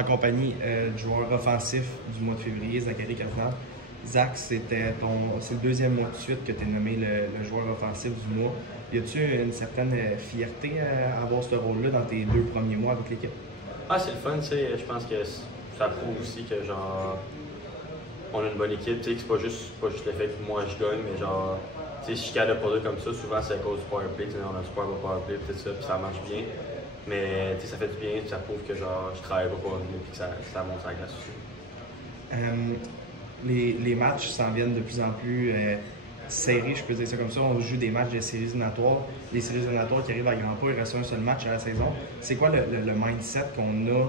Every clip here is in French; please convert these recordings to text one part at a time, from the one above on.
en compagnie du joueur offensif du mois de février, Zachary Cardinal. Zach, c'est le deuxième mois de suite que tu es nommé le joueur offensif du mois. Y a-tu une certaine fierté à avoir ce rôle-là dans tes 2 premiers mois avec l'équipe? Ah, c'est le fun, tu sais. Je pense que ça prouve aussi que, genre, on a une bonne équipe. Tu sais, que c'est pas juste le fait que moi je gagne, mais genre, tu sais, si je cadre pas deux comme ça, souvent c'est à cause du powerplay. On a un super bon powerplay, tout ça, puis ça marche bien. Mais tu sais, ça fait du bien, ça prouve que genre, je travaille pas pour rien, puis que ça monte à la glace aussi. Les matchs s'en viennent de plus en plus serrés, je peux dire ça comme ça. On joue des matchs de séries éliminatoires. Les séries éliminatoires qui arrivent à grands pas, il reste un seul match à la saison. C'est quoi le mindset qu'on a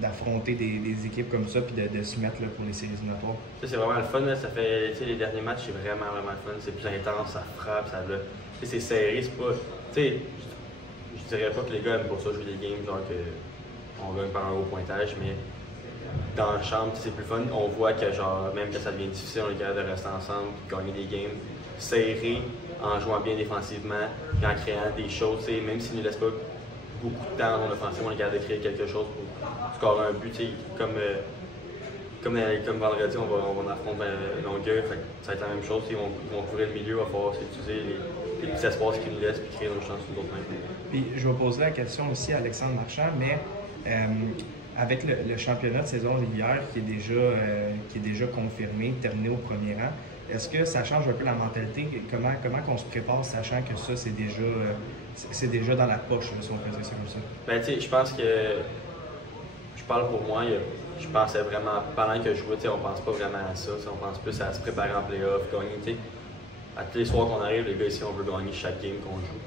d'affronter des équipes comme ça puis de se mettre là, pour les séries éliminatoires? C'est vraiment le fun, là. Ça fait, les derniers matchs, c'est vraiment le fun. C'est plus intense, ça frappe, c'est serré, c'est pas. Je dirais pas que les gars aiment pour ça jouer des games, genre qu'on gagne par un haut pointage, mais dans la chambre, c'est plus fun. On voit que genre, même que ça devient difficile, on est capable de rester ensemble et gagner des games serrés en jouant bien défensivement et en créant des choses. Même s'ils ne laissent pas beaucoup de temps en offensive, on est capable de créer quelque chose pour scorer un but. Comme vendredi, on affronter Longueuil, ça va être la même chose. Ils vont couvrir le milieu, il va falloir utiliser les petits espaces qu'ils nous laissent et créer nos chances sur d'autres mains. Puis je vais poser la question aussi à Alexandre Marchand, mais avec le championnat de saison régulière qui est déjà confirmé, terminé au premier rang, est-ce que ça change un peu la mentalité? Comment on se prépare sachant que ça, c'est déjà dans la poche, là, si on faisait ça comme ça? Ben, tu sais, je pense que, je parle pour moi, je pensais vraiment, pendant que je jouais, on pense pas vraiment à ça. On pense plus à se préparer en playoff, gagner. À tous les soirs qu'on arrive, les gars ici, on veut gagner chaque game qu'on joue.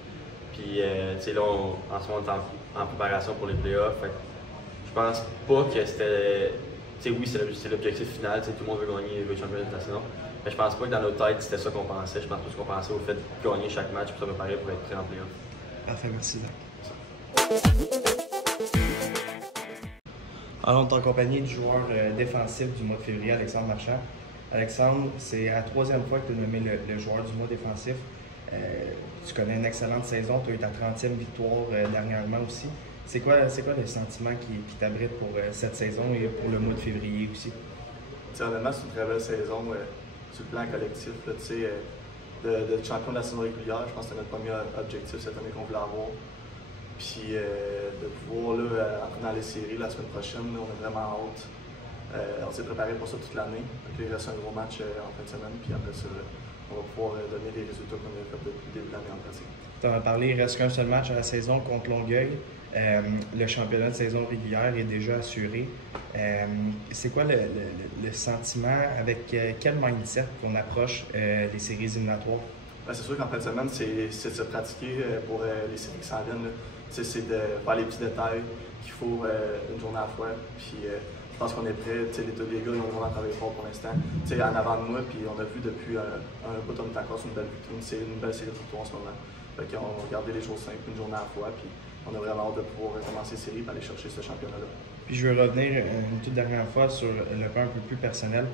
Puis, là, en ce moment, on est en préparation pour les playoffs. Je pense pas que c'était. Oui, c'est l'objectif final, tout le monde veut gagner le championnat de la saison. Mais je pense pas que dans nos têtes, c'était ça qu'on pensait. Je pense plus qu'on pensait au fait de gagner chaque match pour se préparer pour être prêt en playoff. Parfait, merci Zach. Alors, on est en compagnie du joueur défensif du mois de février, Alexandre Marchand. Alexandre, c'est la 3e fois que tu es nommé le joueur du mois défensif. Tu connais une excellente saison, tu as eu ta 30e victoire dernièrement aussi. C'est quoi le sentiment qui t'abrite pour cette saison et pour le mois de février aussi? Honnêtement, c'est une très belle saison sur le plan collectif. Là, de champion de la saison régulière, je pense que c'était notre premier objectif cette année qu'on voulait avoir. Puis de pouvoir entrer dans les séries la semaine prochaine, là, on est vraiment hâte. On s'est préparé pour ça toute l'année. Il reste un gros match en fin de semaine, puis après ça, on va pouvoir donner les résultats qu'on a fait depuis le début de l'année en pratique. Tu en as parlé, il reste qu'un seul match à la saison contre Longueuil. Le championnat de saison régulière est déjà assuré. C'est quoi le sentiment, avec quel mindset qu'on approche les séries éliminatoires? Ben, c'est sûr qu'en fin de semaine, c'est de se pratiquer pour les séries qui s'en viennent. C'est de faire les petits détails qu'il faut une journée à la fois. Puis, je pense qu'on est prêts. Les gars, ils ont vraiment travaillé fort pour l'instant. En avant de moi, puis on a vu depuis un bout, on est encore sur une belle vitrine. C'est une belle série de victoires en ce moment. On va garder les choses simples une journée à la fois. Puis on a vraiment hâte de pouvoir commencer les séries et aller chercher ce championnat-là. Puis je veux revenir une toute dernière fois sur le point un peu plus personnel.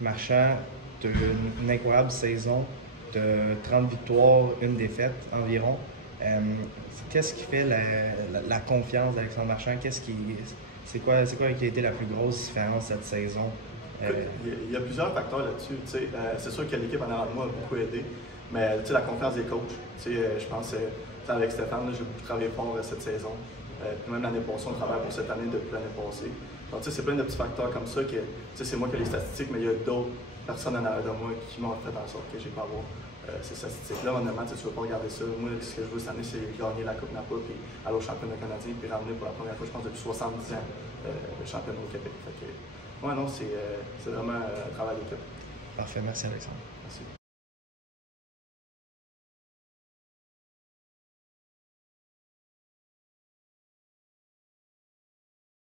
Marchand, tu as une incroyable saison. Tu as 30 victoires, une défaite environ. Qu'est-ce qui fait la confiance d'Alexandre Marchand? C'est quoi qui a été la plus grosse différence cette saison? Il y a plusieurs facteurs là-dessus. C'est sûr que l'équipe en arrière de moi a beaucoup aidé, mais la confiance des coachs. Je pense avec Stéphane, j'ai beaucoup travaillé fort cette saison. Puis même l'année passée, on travaille pour cette année depuis l'année passée. Donc c'est plein de petits facteurs comme ça que c'est moi qui ai les statistiques, mais il y a d'autres personnes en arrière de moi qui m'ont fait en sorte que j'ai pas avoir ces statistiques-là. Honnêtement, tu ne veux pas regarder ça. Moi, ce que je veux cette année, c'est gagner la Coupe Napa, puis aller au championnat canadien, puis ramener pour la première fois, je pense, depuis 70 ans, le championnat au Québec. Non, c'est vraiment un travail d'équipe. Parfait, merci Alexandre. Merci.